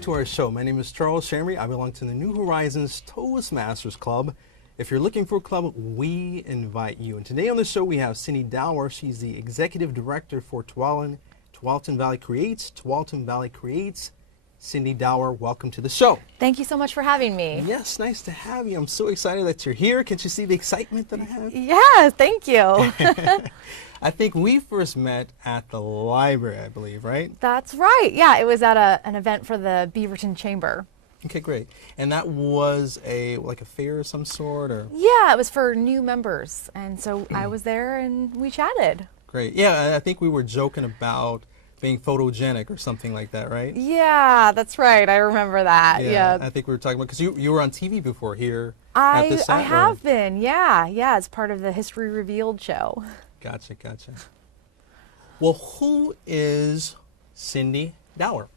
back to our show. My name is Charles Shambry. I belong to the New Horizons Toastmasters Club. If you're looking for a club, we invite you. And today on the show we have Cindy Dauer. She's the Executive Director for Tualatin Valley Creates. Tualatin Valley Creates. Cindy Dauer, welcome to the show. Thank you so much for having me. Yes, nice to have you. I'm so excited that you're here. Can't you see the excitement that I have? Yeah, thank you. I think we first met at the library, I believe, right? That's right. Yeah, it was at an event for the Beaverton Chamber. Okay, great. And that was like a fair of some sort, or? Yeah, it was for new members. And so I was there and we chatted. Great. Yeah, I think we were joking about being photogenic or something like that, right? Yeah, that's right. I remember that. Yeah. I think we were talking about, because you were on TV before here at this I have been, yeah. Yeah, as part of the History Revealed show. Gotcha, gotcha. Well, who is Cindy Dauer?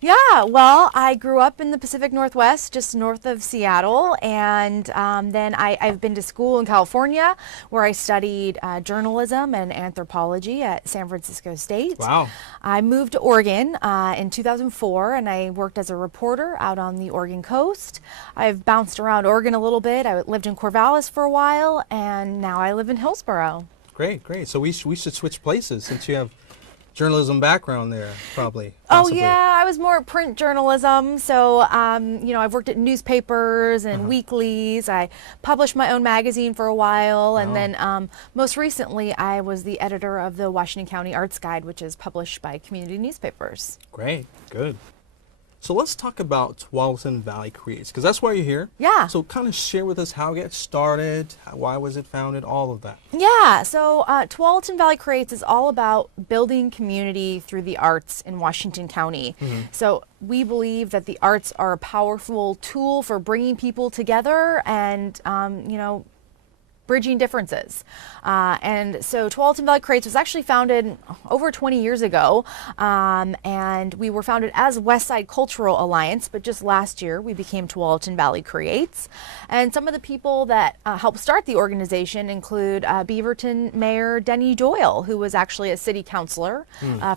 Yeah, well, I grew up in the Pacific Northwest, just north of Seattle, and then I've been to school in California, where I studied journalism and anthropology at San Francisco State. Wow. I moved to Oregon in 2004, and I worked as a reporter out on the Oregon coast. I've bounced around Oregon a little bit. I lived in Corvallis for a while, and now I live in Hillsboro. Great, great. So we should switch places, since you have journalism background there, probably. Possibly. Oh yeah, I was more print journalism. So, you know, I've worked at newspapers and weeklies. I published my own magazine for a while, and then most recently, I was the editor of the Washington County Arts Guide, which is published by community newspapers. Great, good. So let's talk about Tualatin Valley Creates, because that's why you're here. Yeah. So kind of share with us how it got started, why was it founded, all of that. Yeah, so Tualatin Valley Creates is all about building community through the arts in Washington County. So we believe that the arts are a powerful tool for bringing people together and, you know, bridging differences. And so Tualatin Valley Creates was actually founded over 20 years ago, and we were founded as Westside Cultural Alliance, but just last year we became Tualatin Valley Creates. And some of the people that helped start the organization include Beaverton Mayor Denny Doyle, who was actually a city councilor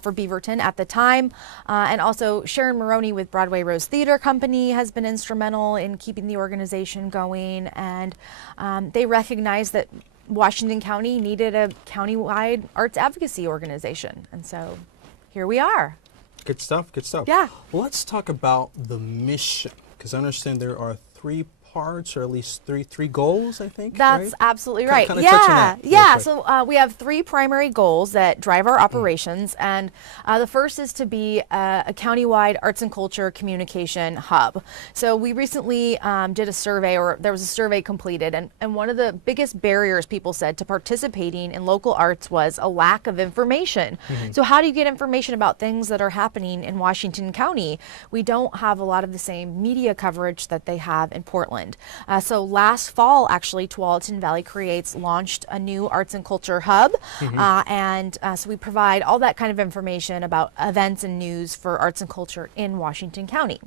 for Beaverton at the time, and also Sharon Maroney with Broadway Rose Theater Company has been instrumental in keeping the organization going, and they recognize that Washington County needed a countywide arts advocacy organization. And so here we are. Good stuff, good stuff. Yeah. Well, let's talk about the mission, because I understand there are 3 parts, or at least three goals, I think. That's right? absolutely right. Kind of touch on that yeah. So we have 3 primary goals that drive our operations, and the first is to be a countywide arts and culture communication hub. So we recently did a survey, or there was a survey completed, and one of the biggest barriers people said to participating in local arts was a lack of information. So how do you get information about things that are happening in Washington County? We don't have a lot of the same media coverage that they have in Portland. So last fall, actually, Tualatin Valley Creates launched a new arts and culture hub, and so we provide all that kind of information about events and news for arts and culture in Washington County.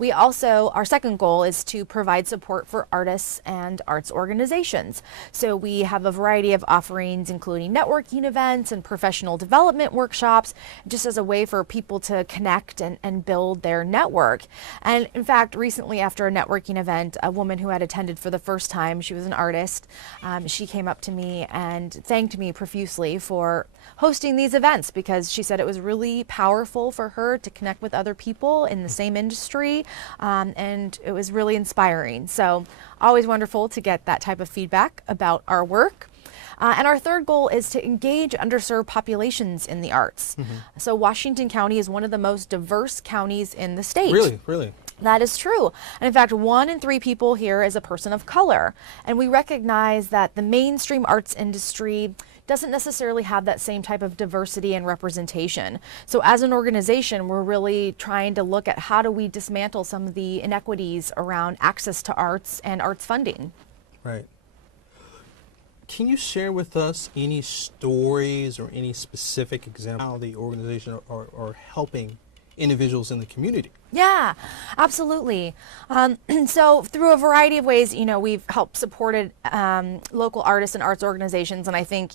We also, our second goal is to provide support for artists and arts organizations. So we have a variety of offerings, including networking events and professional development workshops, just as a way for people to connect and build their network. And in fact, recently after a networking event, a woman who had attended for the first time, she was an artist, she came up to me and thanked me profusely for hosting these events, because she said it was really powerful for her to connect with other people in the same industry, and it was really inspiring. So always wonderful to get that type of feedback about our work. And our third goal is to engage underserved populations in the arts. So Washington County is one of the most diverse counties in the state. Really, really? That is true. And in fact, 1 in 3 people here is a person of color. And we recognize that the mainstream arts industry doesn't necessarily have that same type of diversity and representation. So as an organization, we're really trying to look at how do we dismantle some of the inequities around access to arts and arts funding. Right. Can you share with us any stories or any specific example how the organization are helping individuals in the community. Yeah, absolutely. So through a variety of ways, we've helped supported local artists and arts organizations, and I think,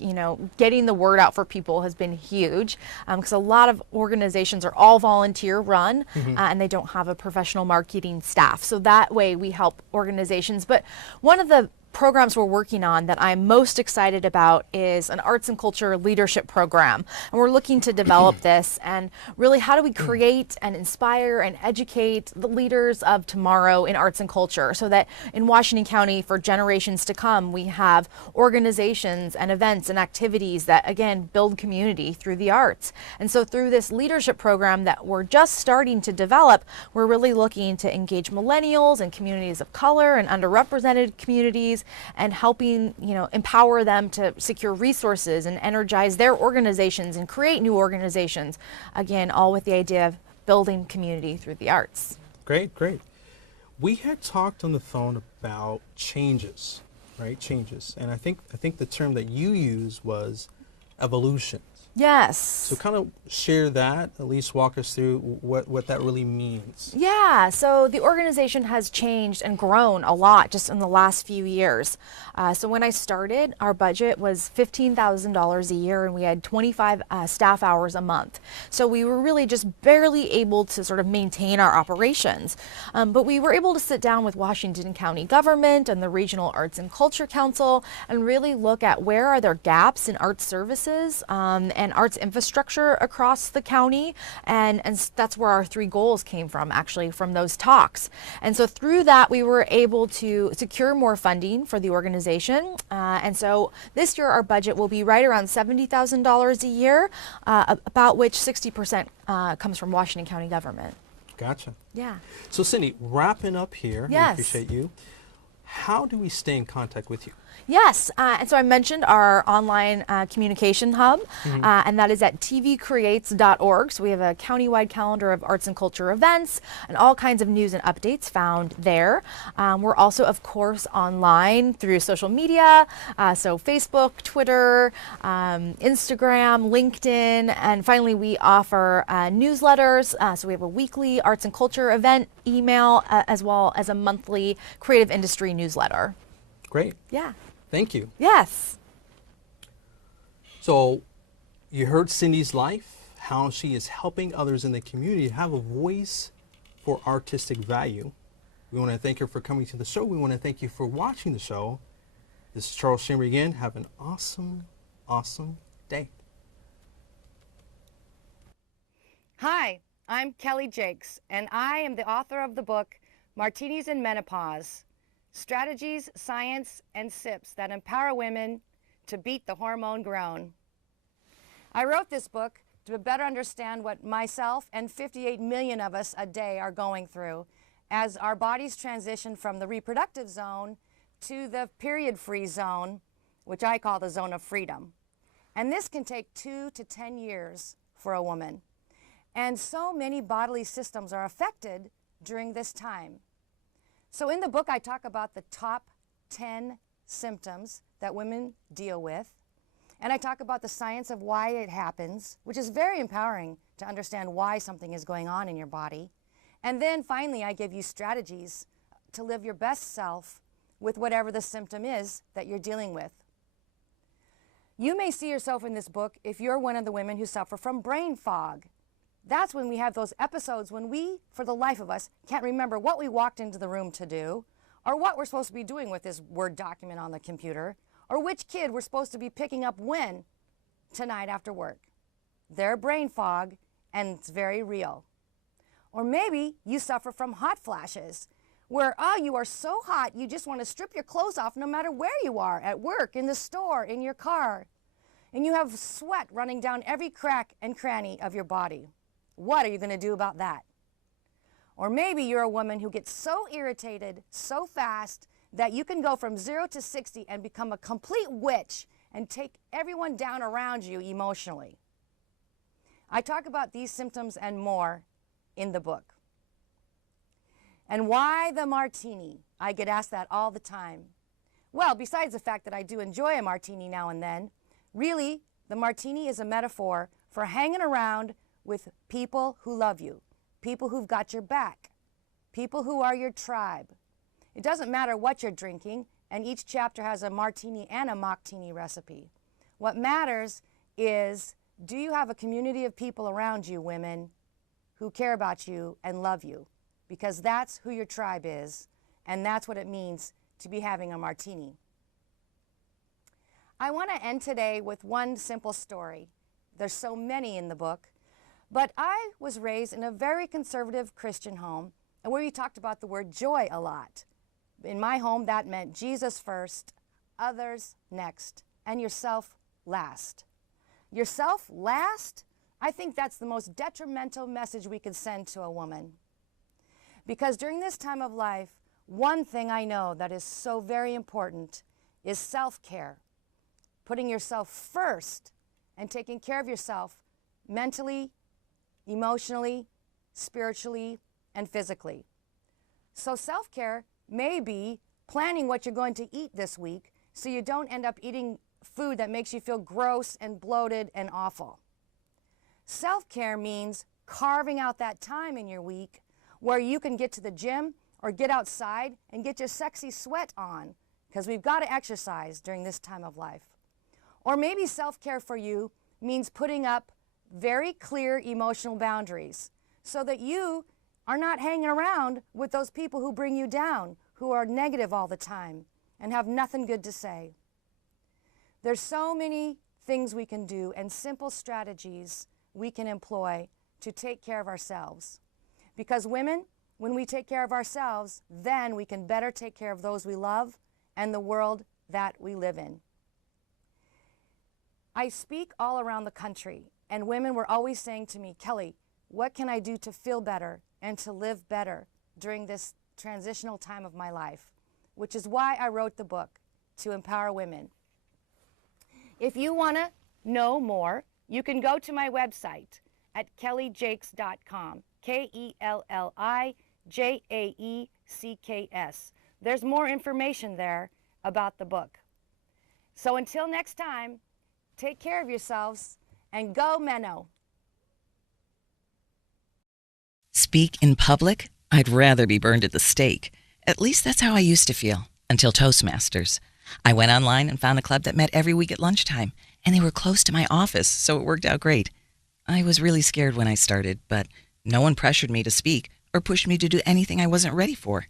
getting the word out for people has been huge, because a lot of organizations are all volunteer run, and they don't have a professional marketing staff. So that way we help organizations. But one of the programs we're working on that I'm most excited about is an arts and culture leadership program. And we're looking to develop this, and really, how do we create and inspire and educate the leaders of tomorrow in arts and culture, so that in Washington County for generations to come, we have organizations and events and activities that, again, build community through the arts. And so through this leadership program that we're just starting to develop, we're really looking to engage millennials and communities of color and underrepresented communities, and helping, empower them to secure resources and energize their organizations and create new organizations. Again, all with the idea of building community through the arts. Great, great. We had talked on the phone about changes, right? Changes. And I think the term that you used was evolution. Yes. So kind of share that, at least walk us through what that really means. Yeah, so the organization has changed and grown a lot just in the last few years. So when I started, our budget was $15,000 a year, and we had 25 staff hours a month. So we were really just barely able to sort of maintain our operations. But we were able to sit down with Washington County government and the Regional Arts and Culture Council and really look at where are there gaps in arts services and arts infrastructure across the county, and that's where our 3 goals came from, actually, from those talks. And so through that, we were able to secure more funding for the organization, and so this year our budget will be right around $70,000 a year, about which 60% comes from Washington County government. Gotcha. Yeah. So Cindy, wrapping up here, Yes. I appreciate you. How do we stay in contact with you? Yes, and so I mentioned our online communication hub, and that is at tvcreates.org. So we have a countywide calendar of arts and culture events and all kinds of news and updates found there. We're also, of course, online through social media, so Facebook, Twitter, Instagram, LinkedIn, and finally we offer newsletters. So we have a weekly arts and culture event email, as well as a monthly creative industry newsletter. Great. Yeah. Thank you. Yes. So you heard Cindy's life, how she is helping others in the community have a voice for artistic value. We want to thank her for coming to the show. We want to thank you for watching the show. This is Charles Shambry again. Have an awesome, awesome day. Hi, I'm Kelly Jakes, and I am the author of the book, Martinis in Menopause: Strategies, Science, and Sips that Empower Women to Beat the Hormone Groan. I wrote this book to better understand what myself and 58 million of us a day are going through as our bodies transition from the reproductive zone to the period-free zone, which I call the zone of freedom. And this can take 2 to 10 years for a woman. And so many bodily systems are affected during this time. So in the book, I talk about the top 10 symptoms that women deal with, and I talk about the science of why it happens, which is very empowering to understand why something is going on in your body. And then finally, I give you strategies to live your best self with whatever the symptom is that you're dealing with. You may see yourself in this book if you're one of the women who suffer from brain fog. That's when we have those episodes when we, for the life of us, can't remember what we walked into the room to do, or what we're supposed to be doing with this Word document on the computer, or which kid we're supposed to be picking up when tonight after work. They're brain fog, and it's very real. Or maybe you suffer from hot flashes, where, you are so hot you just want to strip your clothes off no matter where you are, at work, in the store, in your car, and you have sweat running down every crack and cranny of your body. What are you going to do about that? Or maybe you're a woman who gets so irritated so fast that you can go from 0 to 60 and become a complete witch and take everyone down around you emotionally. I talk about these symptoms and more in the book. And why the martini? I get asked that all the time. Well, besides the fact that I do enjoy a martini now and then, really, the martini is a metaphor for hanging around with people who love you, people who've got your back, people who are your tribe. It doesn't matter what you're drinking, and each chapter has a martini and a mocktini recipe. What matters is, do you have a community of people around you, women, who care about you and love you? Because that's who your tribe is, and that's what it means to be having a martini. I want to end today with one simple story. There's so many in the book, but I was raised in a very conservative Christian home where we talked about the word joy a lot. In my home, that meant Jesus first, others next, and yourself last. Yourself last? I think that's the most detrimental message we could send to a woman. Because during this time of life, one thing I know that is so very important is self-care. Putting yourself first and taking care of yourself mentally, emotionally, spiritually, and physically. So self-care may be planning what you're going to eat this week so you don't end up eating food that makes you feel gross and bloated and awful. Self-care means carving out that time in your week where you can get to the gym or get outside and get your sexy sweat on, because we've got to exercise during this time of life. Or maybe self-care for you means putting up very clear emotional boundaries so that you are not hanging around with those people who bring you down, who are negative all the time and have nothing good to say. There's so many things we can do and simple strategies we can employ to take care of ourselves. Because women, when we take care of ourselves, then we can better take care of those we love and the world that we live in. I speak all around the country, and women were always saying to me, Kelly, what can I do to feel better and to live better during this transitional time of my life? Which is why I wrote the book, to empower women. If you want to know more, you can go to my website at kellyjakes.com, KELLIJAECKS. There's more information there about the book. So until next time, take care of yourselves and go Menno. Speak in public? I'd rather be burned at the stake. At least that's how I used to feel, until Toastmasters. I went online and found a club that met every week at lunchtime, and they were close to my office, so it worked out great. I was really scared when I started, but no one pressured me to speak or pushed me to do anything I wasn't ready for.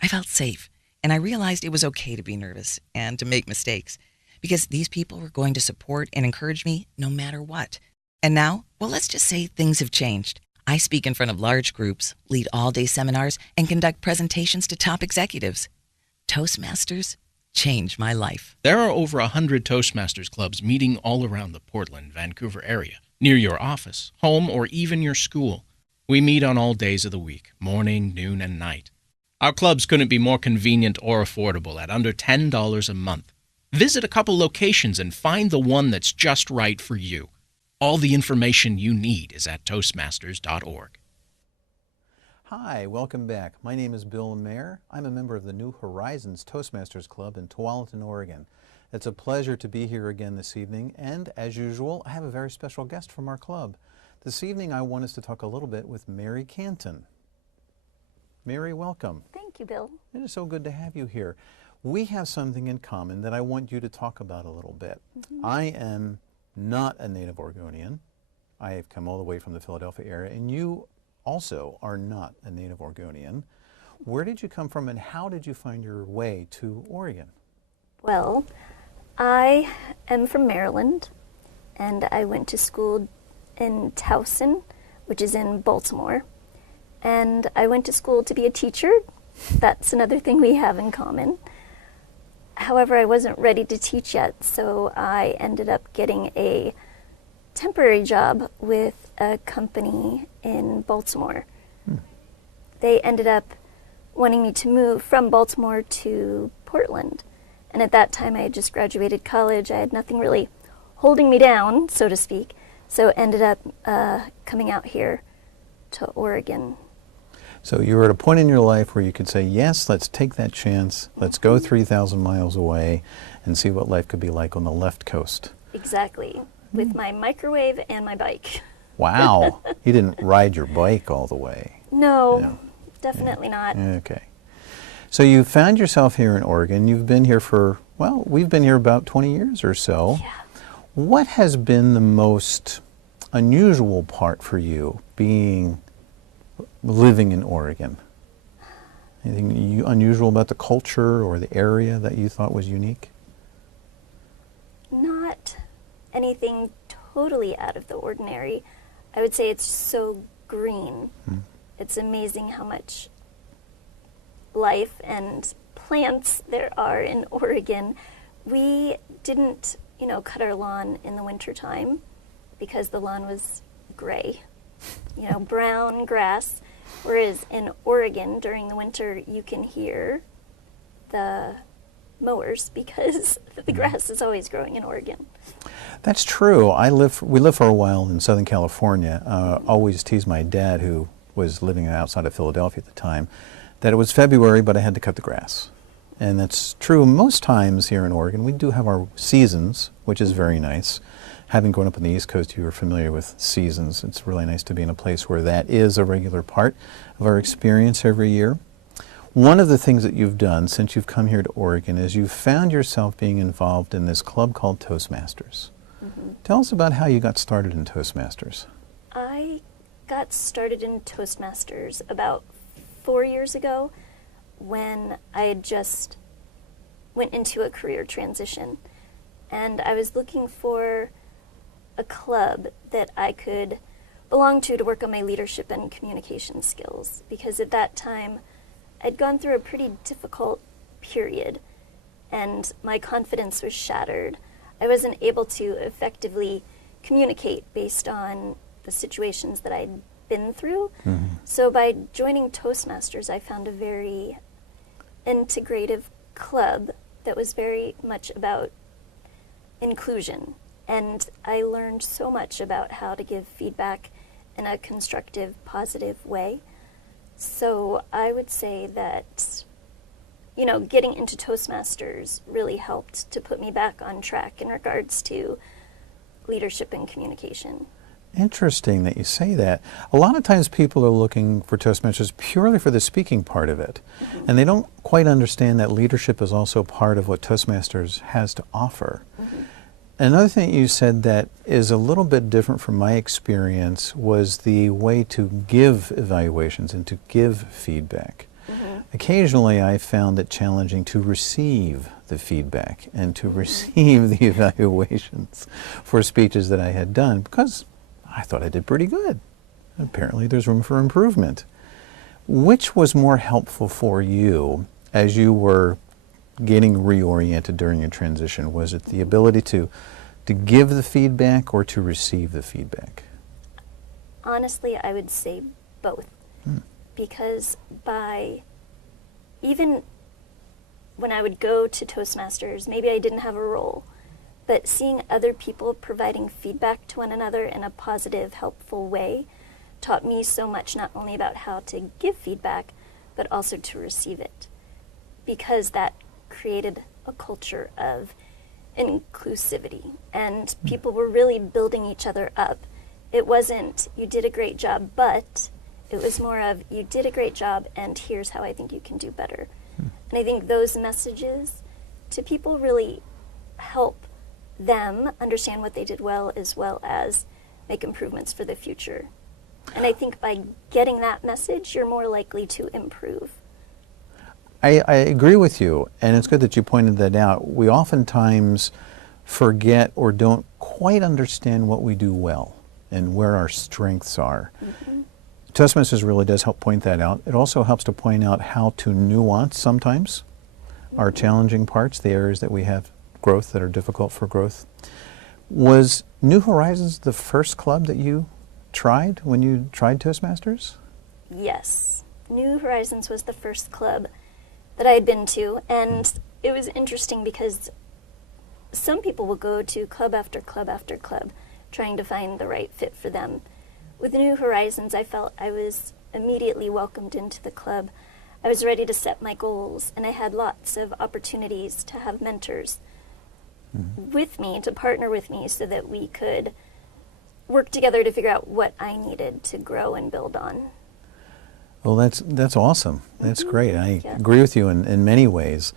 I felt safe, and I realized it was okay to be nervous and to make mistakes, because these people were going to support and encourage me no matter what. And now, well, let's just say things have changed. I speak in front of large groups, lead all-day seminars, and conduct presentations to top executives. Toastmasters changed my life. There are over 100 Toastmasters clubs meeting all around the Portland, Vancouver area, near your office, home, or even your school. We meet on all days of the week, morning, noon, and night. Our clubs couldn't be more convenient or affordable at under $10 a month. Visit a couple locations and find the one that's just right for you. All the information you need is at Toastmasters.org. Hi, welcome back. My name is Bill Mayer. I'm a member of the New Horizons Toastmasters Club in Tualatin, Oregon. It's a pleasure to be here again this evening, and as usual, I have a very special guest from our club. This evening, I want us to talk a little bit with Mary Canton. Mary, welcome. Thank you, Bill. It is so good to have you here. We have something in common that I want you to talk about a little bit. I am not a native Oregonian. I have come all the way from the Philadelphia area, and you also are not a native Oregonian. Where did you come from, and how did you find your way to Oregon? Well, I am from Maryland, and I went to school in Towson, which is in Baltimore. And I went to school to be a teacher. That's another thing we have in common. However, I wasn't ready to teach yet, so I ended up getting a temporary job with a company in Baltimore. They ended up wanting me to move from Baltimore to Portland. And at that time, I had just graduated college. I had nothing really holding me down, so to speak. So ended up coming out here to Oregon. So you were at a point in your life where you could say, yes, let's take that chance. Let's go 3,000 miles away and see what life could be like on the left coast. Exactly, with my microwave and my bike. Wow. You didn't ride your bike all the way. No, No. definitely not. Okay. So you found yourself here in Oregon. You've been here for, well, we've been here about 20 years or so. Yeah. What has been the most unusual part for you living in Oregon? Anything unusual about the culture or the area that you thought was unique? Not anything totally out of the ordinary. I would say it's so green. It's amazing how much life and plants there are in Oregon. We didn't, cut our lawn in the wintertime because the lawn was gray, brown grass. Whereas in Oregon during the winter, you can hear the mowers because the grass is always growing in Oregon. That's true. We lived for a while in Southern California. Always teased my dad, who was living outside of Philadelphia at the time, that it was February, but I had to cut the grass. And that's true most times here in Oregon. We do have our seasons, which is very nice. Having grown up on the East Coast, you are familiar with seasons. It's really nice to be in a place where that is a regular part of our experience every year. One of the things that you've done since you've come here to Oregon is you've found yourself being involved in this club called Toastmasters. Tell us about how you got started in Toastmasters. I got started in Toastmasters about 4 years ago when I had just went into a career transition. And I was looking for a club that I could belong to work on my leadership and communication skills. Because at that time, I'd gone through a pretty difficult period and my confidence was shattered. I wasn't able to effectively communicate based on the situations that I'd been through. So by joining Toastmasters, I found a very integrative club that was very much about inclusion. And I learned so much about how to give feedback in a constructive, positive way. So I would say that, getting into Toastmasters really helped to put me back on track in regards to leadership and communication. Interesting that you say that. A lot of times people are looking for Toastmasters purely for the speaking part of it. And they don't quite understand that leadership is also part of what Toastmasters has to offer. Another thing you said that is a little bit different from my experience was the way to give evaluations and to give feedback. Occasionally I found it challenging to receive the feedback and to receive the evaluations for speeches that I had done because I thought I did pretty good. Apparently there's room for improvement. Which was more helpful for you as you were getting reoriented during your transition? Was it the ability to give the feedback or to receive the feedback? Honestly, I would say both. Because even when I would go to Toastmasters, maybe I didn't have a role, but seeing other people providing feedback to one another in a positive, helpful way taught me so much, not only about how to give feedback, but also to receive it. Because that created a culture of inclusivity, and people were really building each other up. It wasn't, you did a great job, but it was more of, you did a great job, and here's how I think you can do better. And I think those messages to people really help them understand what they did well as make improvements for the future. And I think by getting that message, you're more likely to improve. I agree with you, and it's good that you pointed that out. We oftentimes forget or don't quite understand what we do well and where our strengths are. Toastmasters really does help point that out. It also helps to point out how to nuance sometimes our challenging parts, the areas that we have growth that are difficult for growth. Was New Horizons the first club that you tried when you tried Toastmasters? Yes. New Horizons was the first club that I had been to, and it was interesting because some people will go to club after club after club trying to find the right fit for them. With New Horizons, I felt I was immediately welcomed into the club. I was ready to set my goals, and I had lots of opportunities to have mentors with me, to partner with me so that we could work together to figure out what I needed to grow and build on. Well, that's awesome. That's great. I Yeah. agree with you in many ways.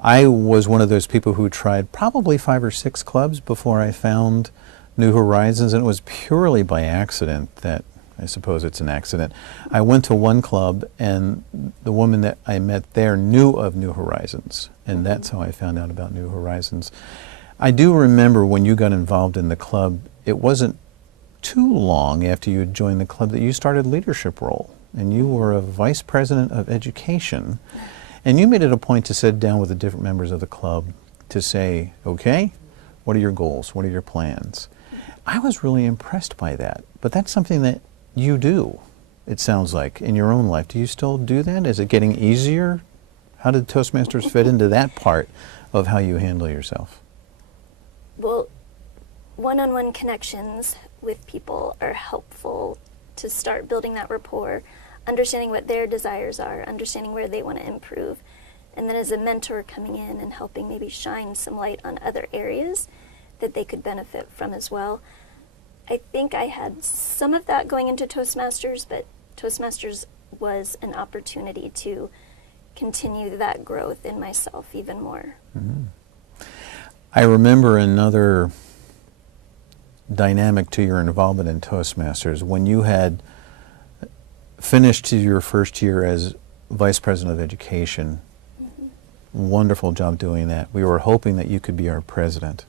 I was one of those people who tried probably 5 or 6 clubs before I found New Horizons, and it was purely by accident that, I suppose it's an accident. I went to one club, and the woman that I met there knew of New Horizons, and that's how I found out about New Horizons. I do remember when you got involved in the club, it wasn't too long after you had joined the club that you started a leadership role, and you were a vice president of education, and you made it a point to sit down with the different members of the club to say, okay, what are your goals? What are your plans? I was really impressed by that, but that's something that you do, it sounds like, in your own life. Do you still do that? Is it getting easier? How did Toastmasters fit into that part of how you handle yourself? Well, one-on-one connections with people are helpful to start building that rapport, understanding what their desires are, understanding where they want to improve, and then as a mentor coming in and helping maybe shine some light on other areas that they could benefit from as well. I think I had some of that going into Toastmasters, but Toastmasters was an opportunity to continue that growth in myself even more. Mm-hmm. I remember another dynamic to your involvement in Toastmasters. When you had finished your first year as Vice President of Education, wonderful job doing that. We were hoping that you could be our president.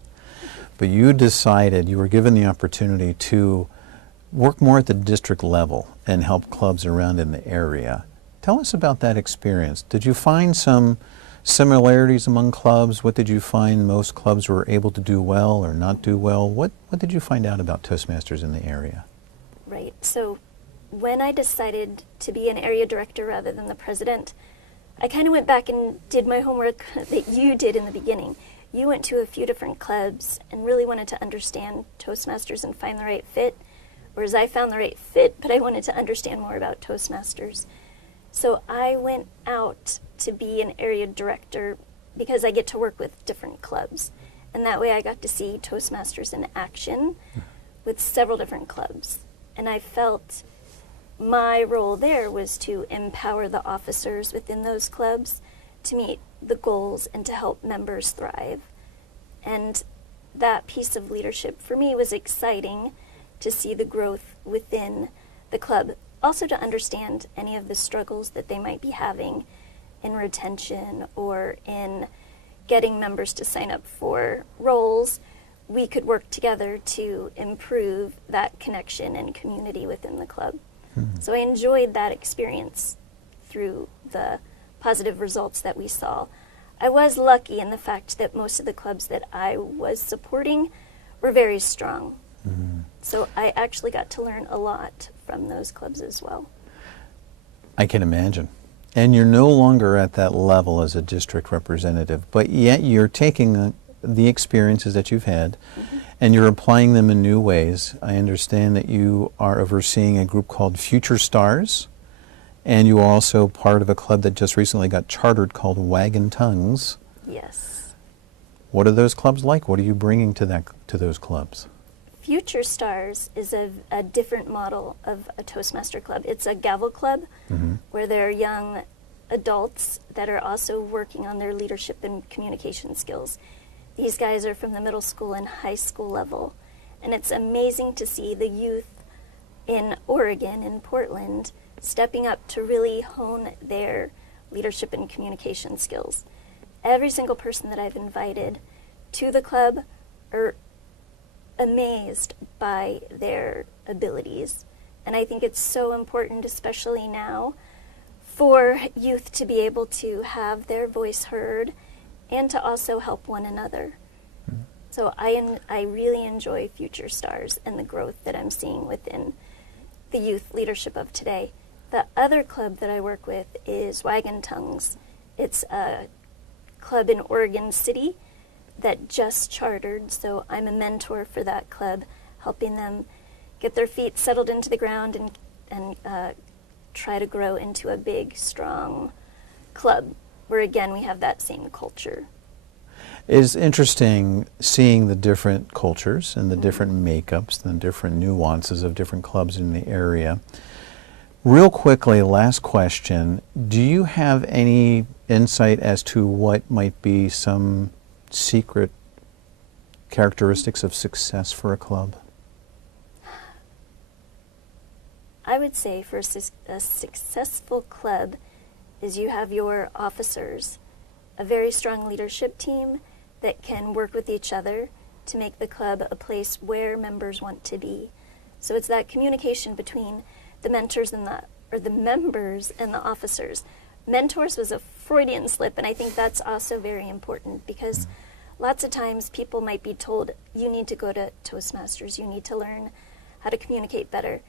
But you decided, you were given the opportunity to work more at the district level and help clubs around in the area. Tell us about that experience. Did you find some similarities among clubs? What did you find most clubs were able to do well or not do well? What did you find out about Toastmasters in the area? Right. So when I decided to be an area director rather than the president, I kind of went back and did my homework that you did in the beginning. You went to a few different clubs and really wanted to understand Toastmasters and find the right fit, whereas I found the right fit, but I wanted to understand more about Toastmasters. So I went out to be an area director because I get to work with different clubs. And that way I got to see Toastmasters in action with several different clubs. And I felt my role there was to empower the officers within those clubs to meet the goals and to help members thrive. And that piece of leadership for me was exciting to see the growth within the club. Also to understand any of the struggles that they might be having in retention or in getting members to sign up for roles. We could work together to improve that connection and community within the club. Mm-hmm. So I enjoyed that experience through the positive results that we saw. I was lucky in the fact that most of the clubs that I was supporting were very strong. Mm-hmm. So I actually got to learn a lot from those clubs as well. I can imagine. And you're no longer at that level as a district representative, but yet you're taking the experiences that you've had and you're applying them in new ways. I understand that you are overseeing a group called Future Stars, and you are also part of a club that just recently got chartered called Wagon Tongues. Yes. What are those clubs like? What are you bringing to those clubs? Future Stars is a different model of a Toastmaster club. It's a gavel club where there are young adults that are also working on their leadership and communication skills. These guys are from the middle school and high school level, and it's amazing to see the youth in Oregon, in Portland, stepping up to really hone their leadership and communication skills. Every single person that I've invited to the club are amazed by their abilities. And I think it's so important, especially now, for youth to be able to have their voice heard and to also help one another. Mm-hmm. So I really enjoy Future Stars and the growth that I'm seeing within the youth leadership of today. The other club that I work with is Wagon Tongues. It's a club in Oregon City that just chartered, so I'm a mentor for that club, helping them get their feet settled into the ground and try to grow into a big, strong club where, again, we have that same culture. It's interesting seeing the different cultures and the different makeups and the different nuances of different clubs in the area. Real quickly, last question. Do you have any insight as to what might be some secret characteristics of success for a club? I would say for a successful club is you have your officers, a very strong leadership team that can work with each other to make the club a place where members want to be. So it's that communication between the mentors and the members and the officers. Mentors was a Freudian slip, and I think that's also very important because lots of times people might be told, you need to go to Toastmasters, you need to learn how to communicate better.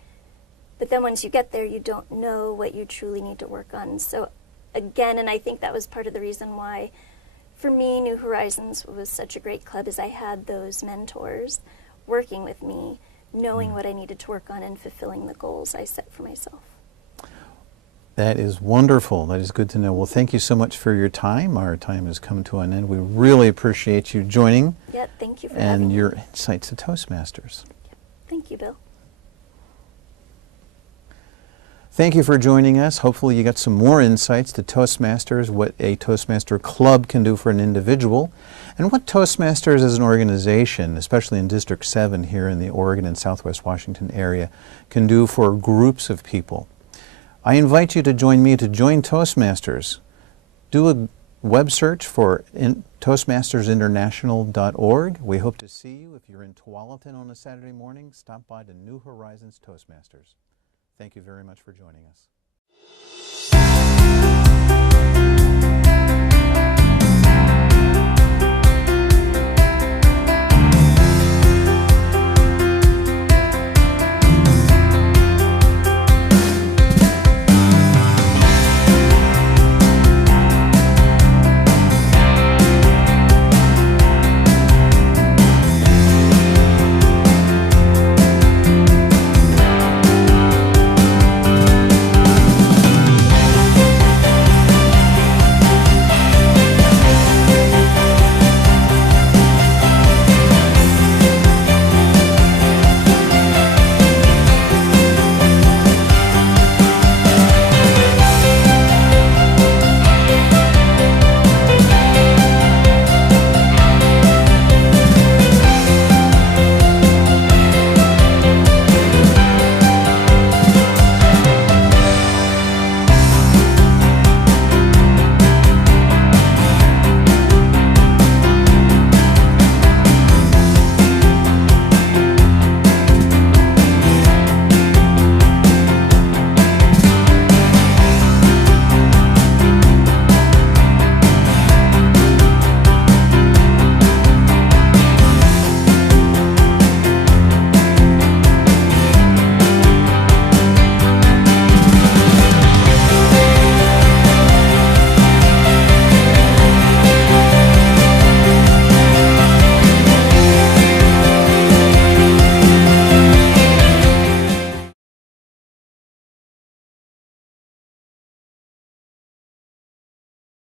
But then once you get there, you don't know what you truly need to work on. So again, and I think that was part of the reason why, for me, New Horizons was such a great club, is I had those mentors working with me, knowing what I needed to work on and fulfilling the goals I set for myself. That is wonderful. That is good to know. Well, thank you so much for your time. Our time has come to an end. We really appreciate you joining. Yeah, thank you for having me. And your insights to Toastmasters. Thank you, Bill. Thank you for joining us. Hopefully you got some more insights to Toastmasters, what a Toastmaster club can do for an individual, and what Toastmasters as an organization, especially in District 7 here in the Oregon and Southwest Washington area, can do for groups of people. I invite you to join me to join Toastmasters. Do a web search for toastmastersinternational.org. We hope to see you. If you're in Tualatin on a Saturday morning, stop by to New Horizons Toastmasters. Thank you very much for joining us.